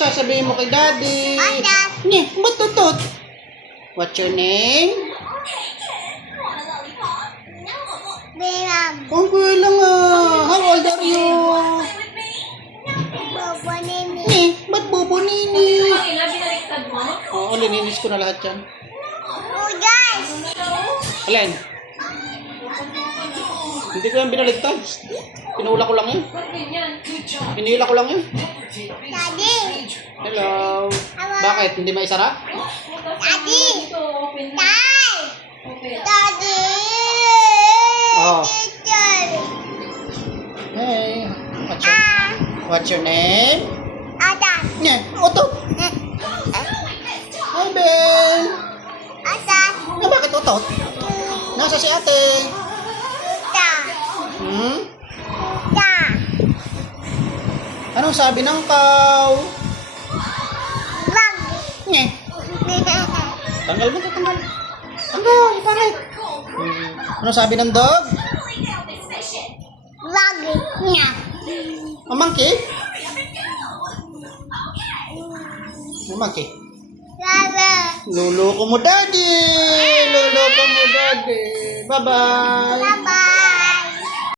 Sasabihin mo kay daddy. Otot. Nye, ba't tutot? What's your name? Biram. Okay lang ah. How old are you? Bobo nini. Nye, ba't bobo nini? Kanina, binaliktad mo? Oo, lininis ko na lahat yan. Ugas. Alin? Hindi ko yan binaligtad. Pinula ko lang yun. Ba't ganyan? Pinila ko lang yun. Daddy. Hello. Bakit? Hindi maisara? Daddy. Ito, open na. Tay. Open. Daddy. Oh. Teacher. Hey. Ah. What's your name? Otot. Nye, utot. Hi, Ben. Otot. Bakit utot? Nasa si ate. Tuta. Hmm? Tuta. Anong sabi ng cow? Wag. Nye. Tanggal mo ito, tanggal. Tanggal, pangit. Anong sabi ng dog? Wag. Nya. A monkey? A monkey. Lala. Luloko mo, daddy. Luloko mo, daddy. Bye-bye. Bye-bye.